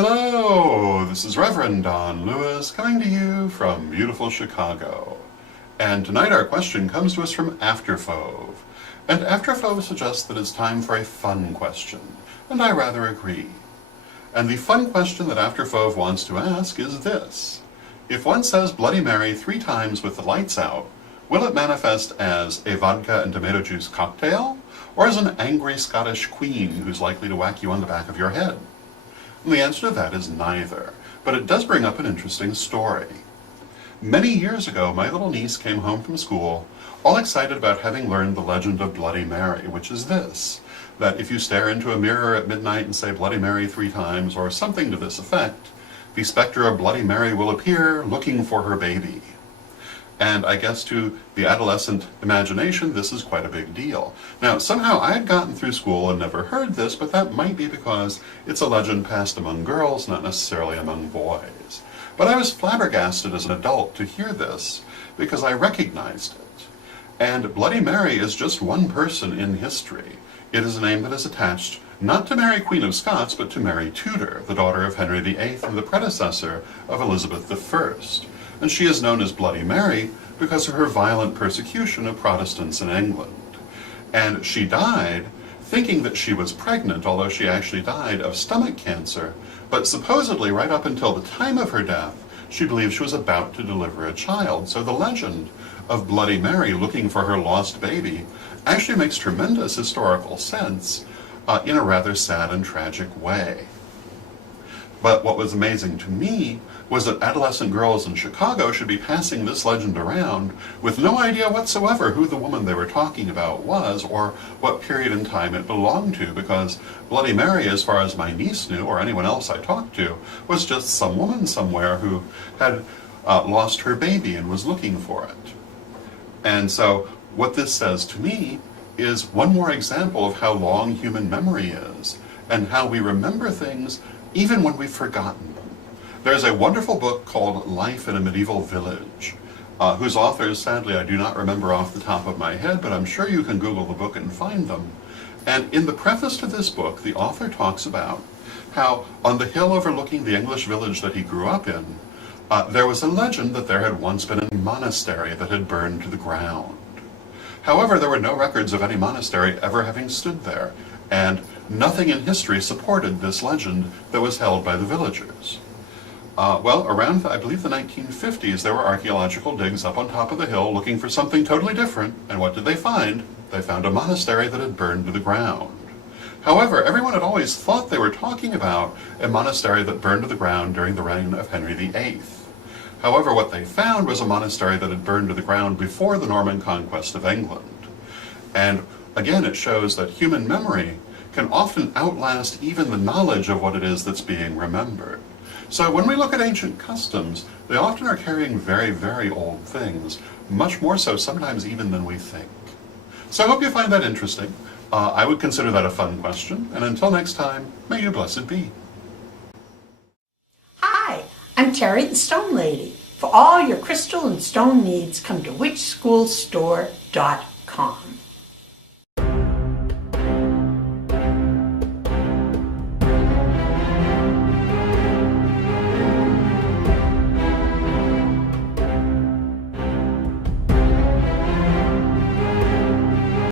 Hello, this is Reverend Don Lewis coming to you from beautiful Chicago. And tonight our question comes to us from Afterfauve. And Afterfauve suggests that it's time for a fun question, and I rather agree. And the fun question that Afterfauve wants to ask is this. If one says Bloody Mary 3 times with the lights out, will it manifest as a vodka and tomato juice cocktail, or as an angry Scottish queen who's likely to whack you on the back of your head? And the answer to that is neither, but it does bring up an interesting story. Many years ago, my little niece came home from school, all excited about having learned the legend of Bloody Mary, which is this, that if you stare into a mirror at midnight and say Bloody Mary 3 times, or something to this effect, the specter of Bloody Mary will appear looking for her baby. And I guess to the adolescent imagination, this is quite a big deal. Now, somehow I had gotten through school and never heard this, but that might be because it's a legend passed among girls, not necessarily among boys. But I was flabbergasted as an adult to hear this, because I recognized it. And Bloody Mary is just one person in history. It is a name that is attached not to Mary Queen of Scots, but to Mary Tudor, the daughter of Henry VIII and the predecessor of Elizabeth I. And she is known as Bloody Mary because of her violent persecution of Protestants in England. And she died thinking that she was pregnant, although she actually died of stomach cancer, but supposedly right up until the time of her death, she believed she was about to deliver a child. So the legend of Bloody Mary looking for her lost baby actually makes tremendous historical sense in a rather sad and tragic way. But what was amazing to me was that adolescent girls in Chicago should be passing this legend around with no idea whatsoever who the woman they were talking about was or what period in time it belonged to, because Bloody Mary, as far as my niece knew or anyone else I talked to, was just some woman somewhere who had lost her baby and was looking for it. And so what this says to me is one more example of how long human memory is and how we remember things even when we've forgotten them. There's a wonderful book called Life in a Medieval Village, whose authors, sadly, I do not remember off the top of my head, but I'm sure you can Google the book and find them. And in the preface to this book, the author talks about how on the hill overlooking the English village that he grew up in, there was a legend that there had once been a monastery that had burned to the ground. However, there were no records of any monastery ever having stood there, and nothing in history supported this legend that was held by the villagers. Well, around, I believe, the 1950s, there were archaeological digs up on top of the hill looking for something totally different, and what did they find? They found a monastery that had burned to the ground. However, everyone had always thought they were talking about a monastery that burned to the ground during the reign of Henry VIII. However, what they found was a monastery that had burned to the ground before the Norman conquest of England. And again, it shows that human memory can often outlast even the knowledge of what it is that's being remembered. So when we look at ancient customs, they often are carrying very, very old things, much more so sometimes even than we think. So I hope you find that interesting. I would consider that a fun question, and until next time, may you blessed be. Hi, I'm Terry the Stone Lady. For all your crystal and stone needs, come to witchschoolstore.com.